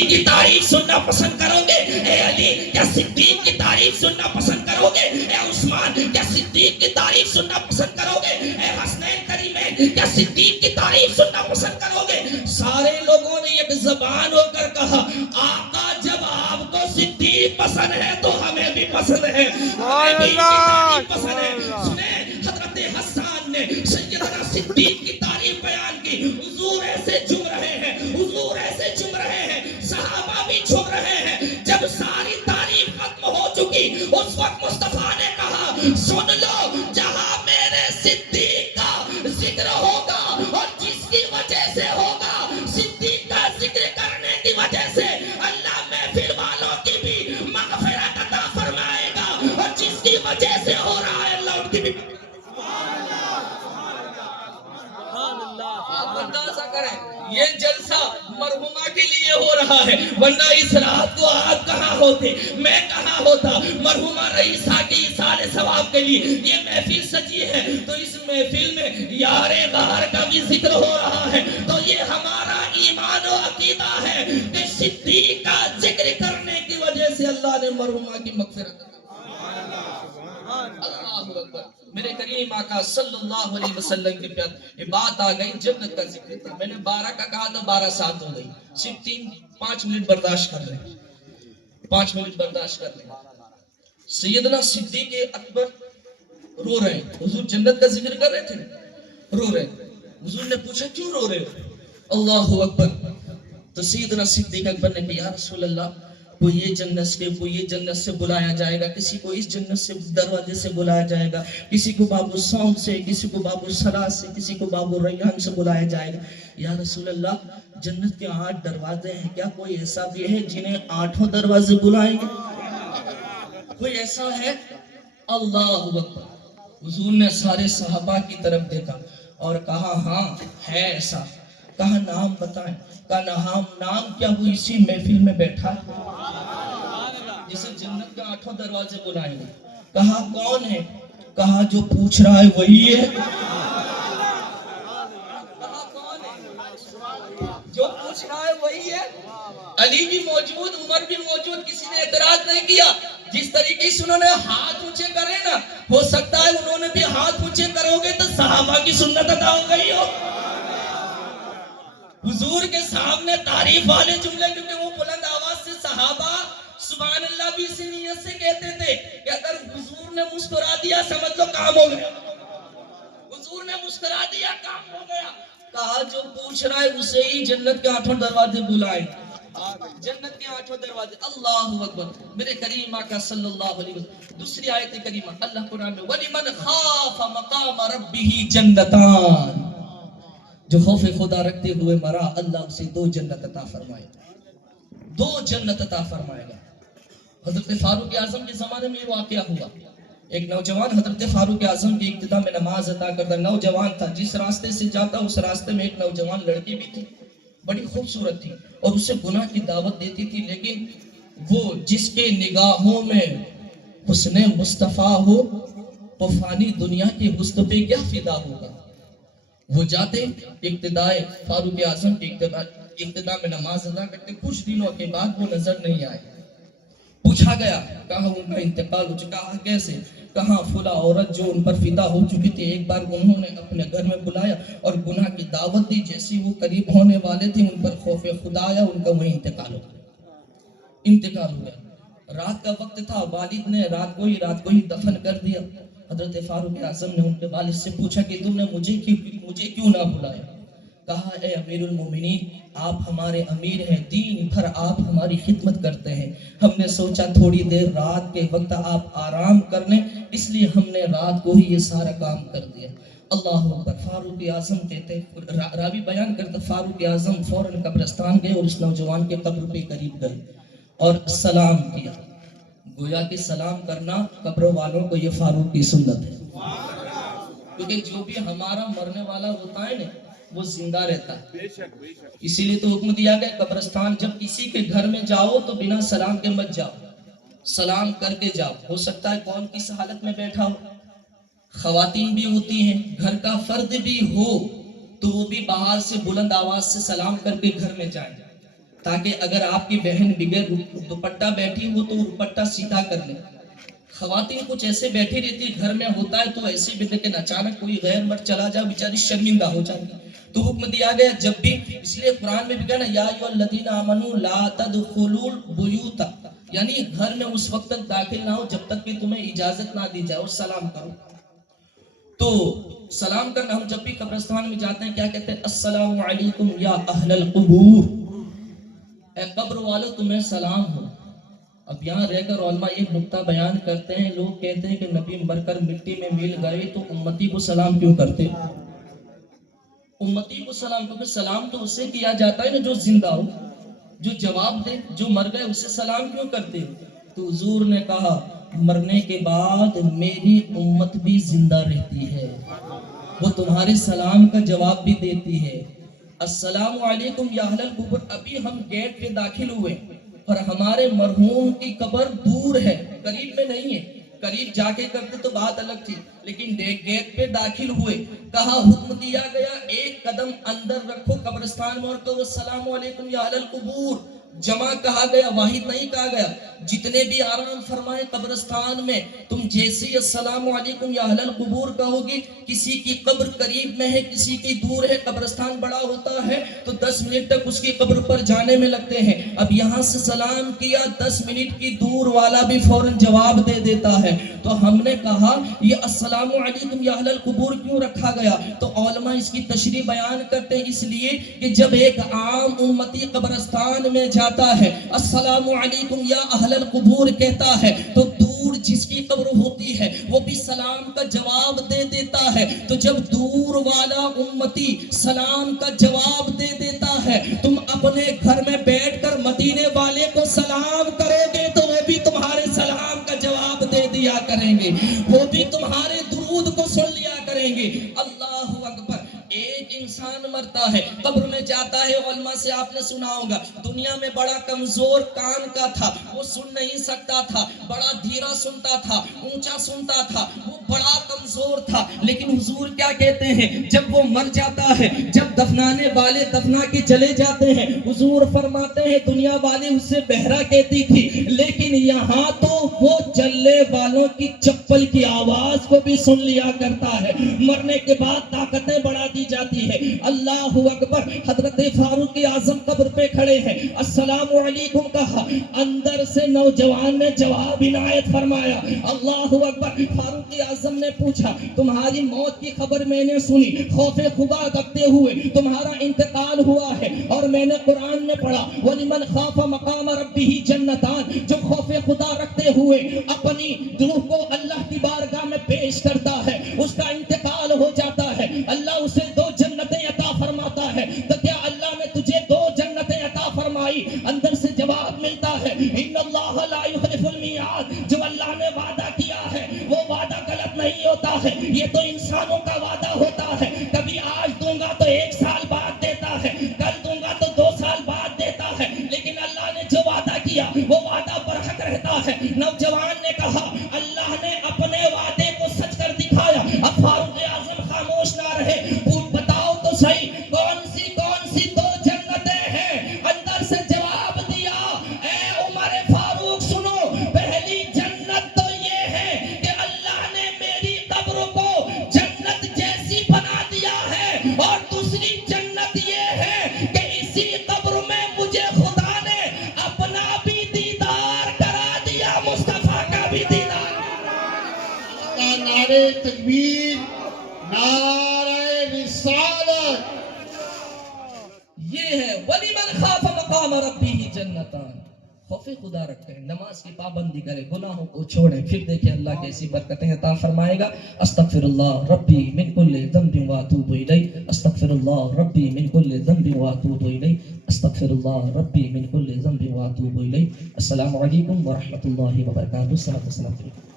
کی تعریف سننا پسند کرو گے؟ اے علی کیا صدیق کی تعریف سننا پسند کرو گے؟ اے عثمان کیا صدیق کی تعریف سننا پسند کرو گے؟ اے حسنین کریمین کیا صدیق کی تعریف سننا پسند کرو گے؟ سارے لوگوں نے ایک زبان ہو کر کہا آقا جب آپ کو صدیق پسند ہے تو ہمیں بھی پسند ہے، ہمیں بھی تعریف پسند ہے۔ سنیں حضرت حسان نے سیدنا صدیق کی تعریف بیان کی، حضور ایسے جم رہے ہیں، حضور ایسے جم رہے ہیں، صحابہ بھی جھک رہے ہیں۔ جب ساری تعریف ختم ہو چکی اس وقت مصطفیٰ نے کہا سن لو، جہاں میرے صدیق کا ذکر ہوگا اور جس کی وجہ سے ہوگا، صدیق کا ذکر کرنے کی وجہ سے اللہ محفل والوں کی بھی مغفرت عطا فرمائے گا، اور جس کی وجہ سے ہو رہا ہے اللہ ان کی بھی آپ اندازہ کریں یہ جلسہ مرحومہ کے لیے ہو رہا ہے، ورنہ اس رات کو آپ کہاں ہوتے، میں کہاں ہوتا؟ مرحومہ رئیسہ کی ایصال ثواب کے لیے یہ محفل سجی ہے، تو اس محفل میں یار غار کا بھی ذکر ہو رہا ہے، تو یہ ہمارا ایمان و عقیدہ ہے کہ صدیق کا ذکر کرنے کی وجہ سے اللہ نے مرحومہ کی مغفرت۔ اللہ اکبر، میرے کریم آقا صلی اللہ علیہ وسلم کے پیار یہ بات آ گئی، جنت کا ذکر تھا، میں نے 12 کا کہا تھا 12 ساتھ ہو گئی، صرف 5 منٹ برداشت کر لیں، 5 منٹ برداشت کر لیں۔ سیدنا صدیق اکبر رو رہے ہیں، حضور جنت کا ذکر کر رہے تھے، رو رہے ہیں۔ حضور نے پوچھا کیوں رو رہے ہو؟ اللہ اکبر، تو سیدنا صدیق اکبر نے کہا یا رسول اللہ کوئی یہ جنت سے بلایا جائے گا، کسی کو اس جنت سے دروازے سے بلایا جائے گا، کسی کو باب الصوم سے، کسی کو باب الصلاۃ سے، کسی کو باب الریان سے بلایا جائے گا۔ یا رسول اللہ جنت کے 8 دروازے ہیں، کیا کوئی ایسا بھی ہے جنہیں 8 دروازے بلائیں گے؟ کوئی ایسا ہے؟ اللہ اکبر، حضور نے سارے صحابہ کی طرف دیکھا اور کہا ہاں ہے ایسا۔ کہا نام بتائیں؟ کہا نام کیا وہ اسی محفل میں بیٹھا ہے جسے جنت کا 8 دروازے بلائیں گے؟ کہا کون ہے؟ کہا جو پوچھ رہا ہے وہی ہے۔ کہا کون ہے؟ جو پوچھ رہا ہے وہی ہے۔ علی بھی موجود، عمر بھی موجود، کسی نے اعتراض نہیں کیا۔ جس طریقے سے انہوں نے ہاتھ اونچے کرے نا، ہو سکتا ہے انہوں نے بھی ہاتھ اونچے کرو گے تو صحابہ کی سنت ادا ہو گئی ہو۔ حضور کے سامنے تعریف والے جملے، کیونکہ وہ بلند آواز سے صحابہ سبحان اللہ بھی اسی نیت سے کہتے تھے کہ اگر حضور نے مسکرا دیا سمجھ لو کام ہو گیا، حضور نے مسکرا دیا کام ہو گیا۔ کہا جو پوچھ رہا ہے اسے ہی جنت کے 8 دروازے بلائیں، جنت کے 8 دروازے۔ اللہ اکبر، میرے کریم آقا صلی اللہ علیہ وسلم۔ دوسری آیت کریمہ اللہ قرآن میں وَلِمَنْ خَافَ مَقَامَ رَبِّهِ جَنَّتَانِ، جو خوف خدا رکھتے ہوئے مرا اللہ اسے 2 جنت عطا فرمائے گا، 2 جنت عطا فرمائے گا۔ حضرت فاروق اعظم کے زمانے میں یہ واقعہ ہوا، ایک نوجوان حضرت فاروق اعظم کی ابتدا میں نماز ادا کرتا نوجوان تھا، جس راستے سے جاتا اس راستے میں ایک نوجوان لڑکی بھی تھی، بڑی خوبصورت تھی اور اسے گناہ کی دعوت دیتی تھی، لیکن وہ جس کے نگاہوں میں حسن مصطفیٰ ہو وہ فانی دنیا کی حسن پہ کیا فدا ہوگا۔ وہ جاتے ابتدائے فاروق اعظم کی ابتدا میں نماز ادا کرتے، کچھ دنوں کے بعد وہ نظر نہیں آئے۔ پوچھا گیا، کہا ان کا انتقال ہو چکا۔ کہا کیسے؟ کہاں فلاں عورت جو ان پر فدا ہو چکی تھی، ایک بار انہوں نے اپنے گھر میں بلایا اور گناہ کی دعوت دی، جیسے وہ قریب ہونے والے تھے ان پر خوف خدا آیا، ان کا وہی انتقال ہو گیا۔ رات کا وقت تھا، والد نے رات کو ہی دفن کر دیا۔ حضرت فاروق اعظم نے ان کے والد سے پوچھا کہ تم نے مجھے کیوں نہ بلایا؟ کہا اے امیر المومنین، آپ ہمارے امیر ہیں، دین بھر آپ ہماری خدمت کرتے ہیں، ہم نے سوچا تھوڑی دیر رات کے وقت آپ آرام کر لیں، اس لیے ہم نے رات کو ہی یہ سارا کام کر دیا۔ اللہ اکبر، فاروق اعظم کہتے، راوی بیان کرتا فاروق اعظم فوراً قبرستان گئے اور اس نوجوان کے قبر پہ قریب گئے اور سلام کیا۔ گویا کہ سلام کرنا قبر والوں کو یہ فاروق کی سنت ہے، کیونکہ جو بھی ہمارا مرنے والا ہوتا ہے نا وہ زندہ رہتا ہے، اسی لیے تو حکم دیا گیا قبرستان جب کسی کے گھر میں جاؤ تو بنا سلام کے مت جاؤ، سلام کر کے جاؤ۔ ہو سکتا ہے کون کس حالت میں بیٹھا ہو، خواتین بھی ہوتی ہیں، گھر کا فرد بھی ہو تو وہ بھی باہر سے بلند آواز سے سلام کر کے گھر میں جائیں، تاکہ اگر آپ کی بہن بغیر دوپٹہ بیٹھی ہو تو دوپٹہ سیدھا کر لے. خواتین کچھ ایسے بیٹھی رہتی ہے گھر میں ہوتا ہے تو ایسے بھی، لیکن اچانک کوئی غیر مرد چلا جائے بیچاری شرمندہ ہو جاتی. تو حکم دیا گیا جب بھی، اس لیے قرآن میں بھی کہا نا یا ایھا الذین آمنوا لا تدخلوا البیوت، یعنی گھر میں اس وقت تک داخل نہ ہو جب تک کہ تمہیں اجازت نہ دی جائے، اور سلام کرو. تو سلام کرنا، ہم جب بھی قبرستان میں جاتے ہیں کیا کہتے ہیں؟ السلام علیکم یا اہل القبور، اے قبر والو تمہیں سلام ہو. اب یہاں رہ کر علماء ایک نقطہ بیان کرتے ہیں. لوگ کہتے ہیں کہ نبی مر کر مٹی میں مل گئے تو امتی کو سلام کیوں کرتے؟ امتی کو سلام، کیونکہ سلام تو اسے کیا جاتا ہے نا جو زندہ ہو، جو جواب دے. جو مر گئے اسے سلام کیوں کرتے ہو؟ تو حضور نے کہا مرنے کے بعد میری امت بھی زندہ رہتی ہے، وہ تمہارے سلام کا جواب بھی دیتی ہے. السلام علیکم یا اہل القبور. ابھی ہم گیٹ پہ داخل ہوئے اور ہمارے مرحوم کی قبر دور ہے، قریب میں نہیں ہے. قریب جا کے کرتے تو بات الگ تھی، لیکن گیٹ پہ داخل ہوئے، کہا حکم دیا گیا ایک قدم اندر رکھو قبرستان میں اور کہو السلام علیکم یا اہل القبور. جمع کہا گیا، واحد نہیں کہا گیا. جتنے بھی آرام فرمائے قبرستان میں، تم جیسے السلام علیکم یا اہل القبور کہو گی، کسی کی قبر قریب میں ہے کسی کی دور ہے، قبرستان بڑا ہوتا ہے تو 10 منٹ تک اس کی قبر پر جانے میں لگتے ہیں. اب یہاں سے سلام کیا، 10 منٹ کی دور والا بھی فوراً جواب دے دیتا ہے. تو ہم نے کہا یہ السلام علیکم یا اہل القبور کیوں رکھا گیا؟ تو علماء اس کی تشریح بیان کرتے ہیں اس لیے کہ جب ایک عام امتی قبرستان میں جاتا ہے السلام علیکم یا اہل القبور کہتا ہے تو دور جس کی قبر ہوتی ہے وہ بھی سلام کا جواب دے دیتا ہے. تو جب دور والا امتی سلام کا جواب دے دیتا ہے، تم اپنے گھر میں بیٹھ کر مدینے والے کو سلام کرو گے تو وہ بھی تمہارے سلام کا جواب دے دیا کریں گے، وہ بھی تمہارے درود کو سن لیا کریں گے. اللہ اکبر. ایک انسان مرتا ہے قبر میں جاتا ہے، علماء سے آپ نے سنا ہوگا دنیا میں بڑا کمزور کان کا تھا، وہ سن نہیں سکتا تھا، بڑا دھیرا سنتا تھا، اونچا سنتا تھا، وہ بڑا کمزور تھا. لیکن حضور کیا کہتے ہیں جب وہ مر جاتا ہے، جب دفنانے والے دفنا کے چلے جاتے ہیں، حضور فرماتے ہیں دنیا والے اس سے بہرا کہتی تھی، لیکن یہاں تو وہ چلنے والوں کی چپل کی آواز کو بھی سن لیا کرتا ہے. مرنے کے بعد طاقتیں بڑھا دی جاتی ہے. اللہ اکبر. حضرت فاروق اعظم قبر پہ کھڑے ہیں، السلام علیکم کہا، اندر سے نوجوان نے جواب عنایت فرمایا. اللہ اکبر. فاروق اعظم نے پوچھا تمہاری موت کی خبر میں نے سنی، خوف خدا رکھتے ہوئے تمہارا انتقال ہوا ہے، اور میں نے قرآن میں پڑھا وَلِمَنْ خَافَ مَقَامَ رَبِّهِ جَنَّتَانِ، جو خوف خدا رکھتے ہوئے اپنی روح کو اللہ کی بارگاہ میں پیش کرتا ہے اس کا انتقال ہو جاتا ہے، اللہ اسے 2 جنتیں عطا فرماتا ہے. تو کیا اللہ نے تجھے 2 جنتیں عطا فرمائی؟ اندر سے جواب ملتا ہے ان اللہ لا یخلف المیعاد. جو اللہ نے وعدہ کیا ہے وہ وعدہ غلط نہیں ہوتا ہے، یہ تو انسانوں کا وعدہ ہوتا ہے. کبھی آج دوں گا تو 1 سال بعد دیتا ہے، کل دوں گا تو 2 سال بعد دیتا ہے، لیکن اللہ نے جو وعدہ کیا وہ وعدہ برحق رہتا ہے. نوجوان نے کہا اللہ نے اپنے وعدے کو سچ کر دکھایا. اب فاروق اعظم خاموش نہ رہے، بتاؤ تو صحیح کون سی 2 جنتیں ہیں؟ اندر سے جواب دیا اے عمر فاروق سنو، پہلی جنت تو یہ ہے کہ اللہ نے میری قبر کو جنت جیسی بنا دیا ہے، اور دوسری جنت یہ ہے کہ اسی قبر میں مجھے خدا نے اپنا بھی دیدار کرا دیا، مصطفیٰ کا بھی دیدار. نعرہ تکبیر، نعرہ رسالت. یہ ہے وَلِمَنْ خَافَ مَقَامَ رَبِّهِ جَنَّتَانِ. خوف خدا رکھیں، نماز کی پابندی کریں، گناہوں کو چھوڑیں، پھر دیکھیں اللہ کیسی برکتیں عطا فرمائے گا. استغفر اللہ ربی من کل ذنب واتوب الیہ، استغفر اللہ ربی من کل ذنب واتوب الیہ، استغفر اللہ ربی من کل ذنب واتوب الیہ. السلام علیکم ورحمۃ اللہ وبرکاتہ. السلام علیکم.